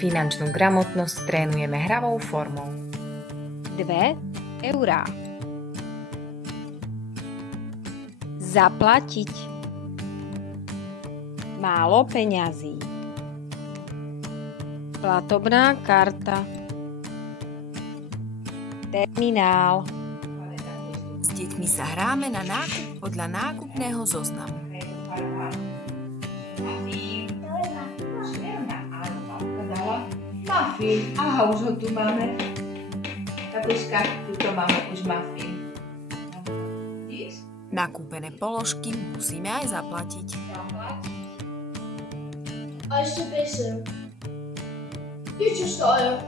Finančnú gramotnosť trénujeme hravou formou. 2 eurá. Zaplatiť. Málo peňazí. Platobná karta. Terminál. S deťmi sa hráme na nákup podľa nákupného zoznamu. Muffin. Aha, už ho tu máme. Tabuška, tuto máme už muffin. Nakúpené položky musíme aj zaplatiť. A ešte 50. Je čo stojí?